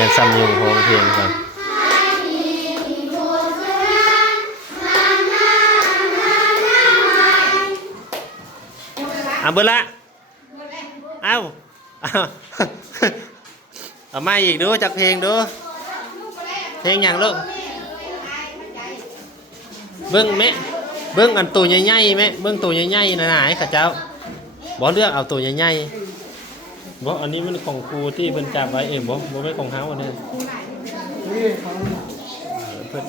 รียนซ้ำยุงห้องเพลงก่อนเอาเบิดละเอาเอามาอีกดูจากเพลงดูเพลงอย่างลูกเบิ้งแม่เบิ้งอันตัวใหญ่ๆแม่เบิ้งตัวใหญ่ๆหนาๆข้าเจ้าบ่เลือกเอาตัวใหญ่ๆบ่อันนี้มันของครูที่เพิ่นจับไว้เองบ่ไม่ของเฮาอันนี้เพิ่น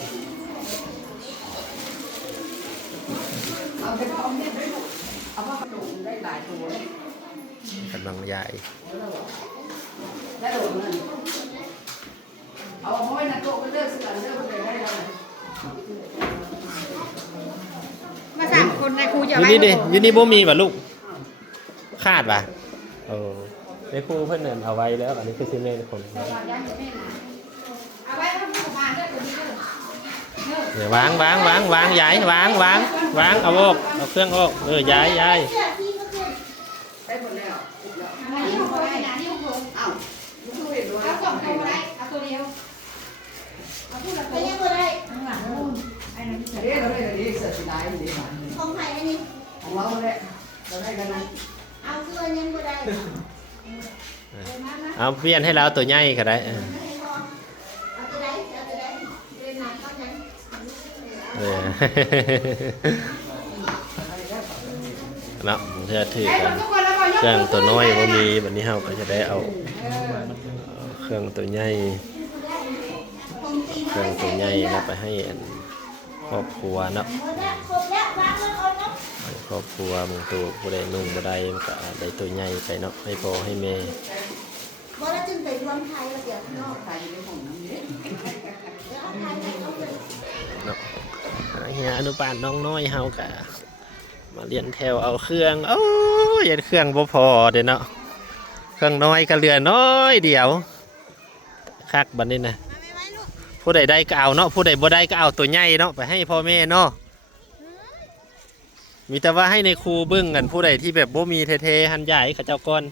กำลังใหญ่เอาไว้ในโต๊ะก็เลือกสิ่งเลือกไปได้เลยมาสามคนในครูจะอะไรอยู่นี่ดิอยู่นี่บ่มีป่ะลูกคาดป่ะในครูเพิ่นเนินเอาไว้แล้วอันนี้คือชิ้นแรกคนเนี่ยวางย้ายวางเอาออกเอาเครื่องออกย้ายได้หมดแล้วเอาสองตัวได้เอาตัวเดียวเอาพูดอะไรยังไม่ได้ข้างหลังนู่นไอ้นั่นเรียกเสร็จได้ดีของใครอันนี้ของเราเลยเราได้กันนะเอาเสื้อยังไม่ได้เอาเปลี่ยนให้เราตัวใหญ่ก็ได้เนาะเพื่อถือกันเครื่องตัวน้อยว่ามีแบบนี้เราก็จะได้เอาเครื่องตัวใหญ่นะไปให้ครอบครัวเนาะครอบครัวมึงตัวผู้ใดนุ่งผู้ใดมันก็ได้ตัวใหญ่ไปเนาะให้พ่อให้แม่บ่ได้จึงไปรวมไทยแล้วเดี๋ยวข้างนอกไทยในห้องน้ำนี้เนาะเฮียอนุบาลน้องน้อยเฮากะมาเรียนแถวเอาเครื่องโอ้ยเครื่องบ่พอเด้เนาะเครื่องน้อยก็เหลือน้อยเดียวคักบัดนี้นะผู้ใดได้ก็เอาเนาะผู้ใดบ่ได้ก็เอาตัวใหญ่เนาะไปให้พ่อแม่เนาะมีแต่ว่าให้ในครูเบิ้งกันผู้ใดที่แบบบ่มีเทๆหันใหญ่เขาเจ้าก้อน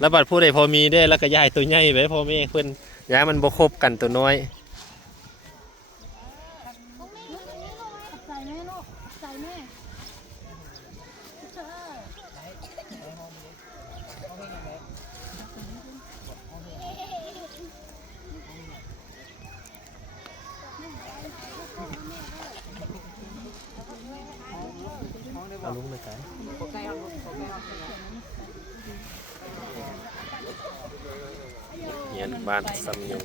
แล้วบัดผู้ใดพอมีได้แล้วก็ย้ายตัวใหญ่ไปพ่อแม่เพิ่นย้ายมันบ่ครบกันตัวน้อยเอาลุงมาใส่เงียนบ้านซ้ำยุง